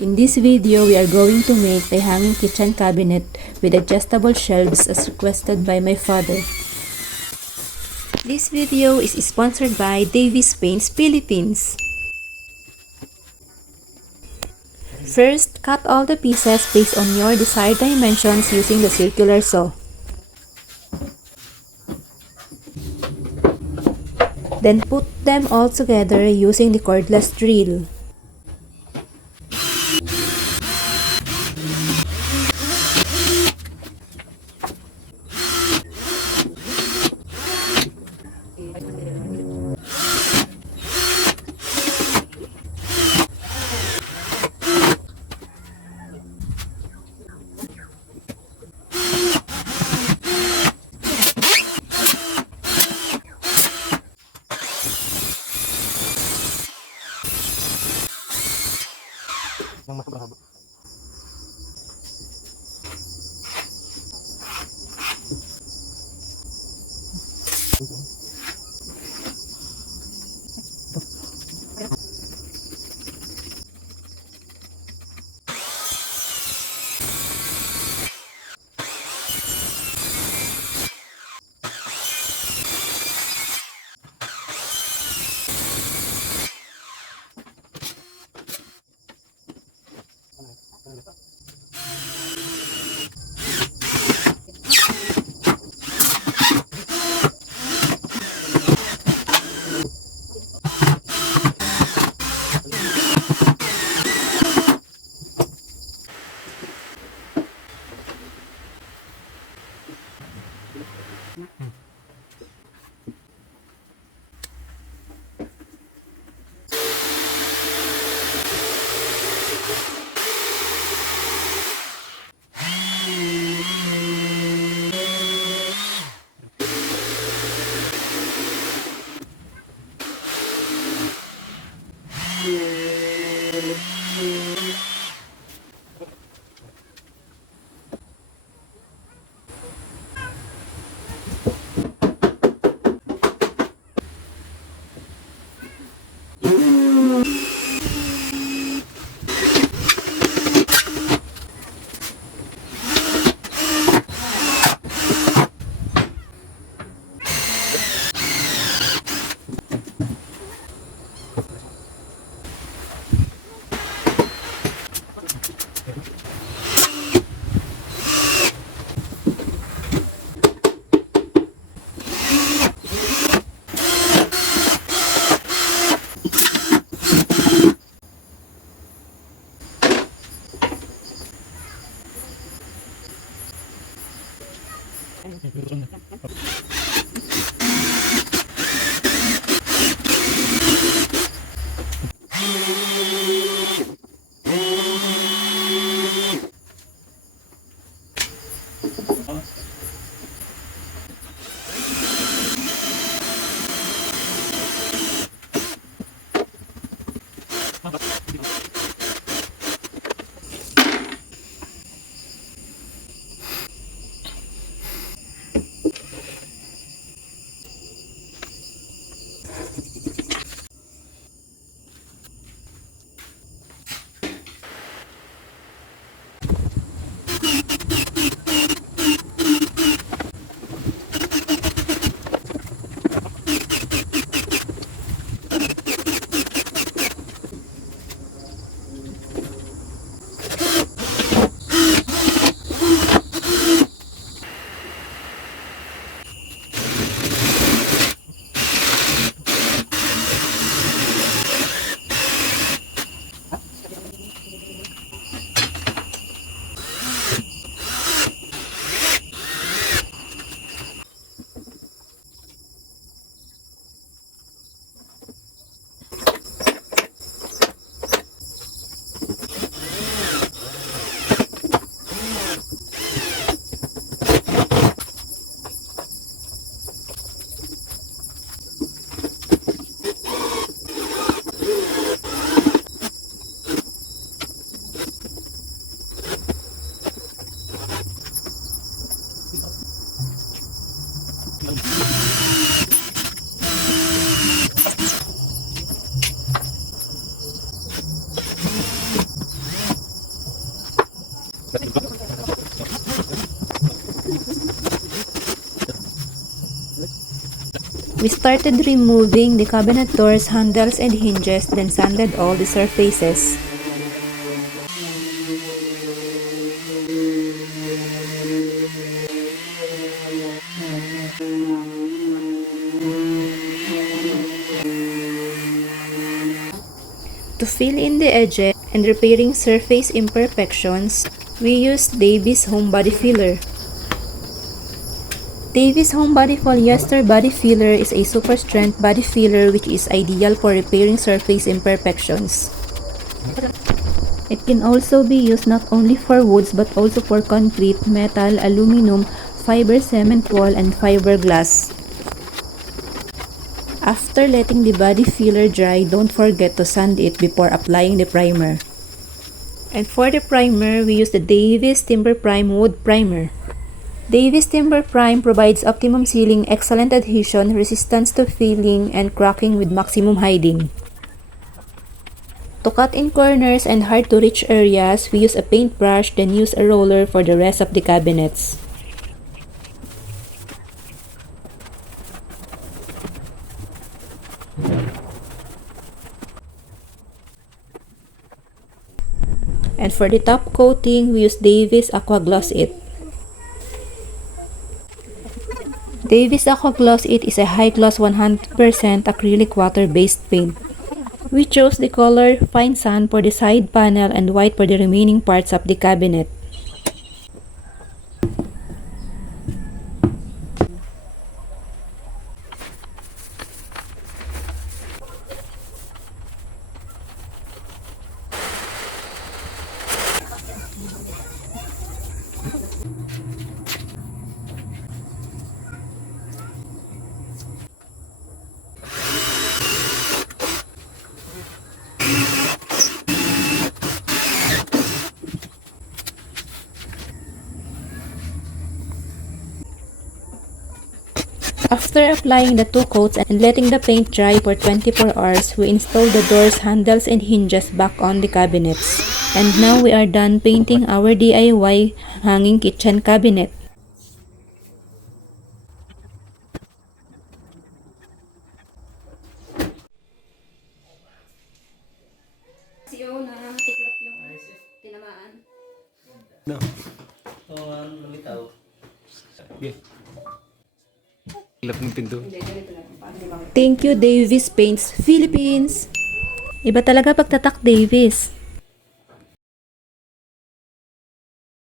In this video, we are going to make a hanging kitchen cabinet with adjustable shelves as requested by my father. This video is sponsored by Davies Paints Philippines. First, cut all the pieces based on your desired dimensions using the circular saw. Then put them all together using the cordless drill. We started removing the cabinet doors, handles, and hinges, then sanded all the surfaces. To fill in the edges and repairing surface imperfections, we used Davies homebuddy filler. Davies homebuddy polyester body filler is a super strength body filler which is ideal for repairing surface imperfections. It can also be used not only for woods but also for concrete, metal, aluminum, fiber cement wall, and fiberglass. After letting the body filler dry, don't forget to sand it before applying the primer. And for the primer, we use the Davies Timber Prime Wood Primer. Davies Timber Prime provides optimum sealing, excellent adhesion, resistance to filling, and cracking with maximum hiding. To cut in corners and hard-to-reach areas, we use a paintbrush, then use a roller for the rest of the cabinets. And for the top coating, we use Davies Aqua Gloss It. Davies Aqua Gloss It is a high-gloss 100% acrylic water-based paint. We chose the color Fine Sand for the side panel and white for the remaining parts of the cabinet. After applying the two coats and letting the paint dry for 24 hours, we installed the doors, handles, and hinges back on the cabinets. And now we are done painting our DIY hanging kitchen cabinet. No. Lumitaw. Yeah. Lap ng pinto. Thank you, Davies Paints Philippines! Iba talaga pagtatak, Davies.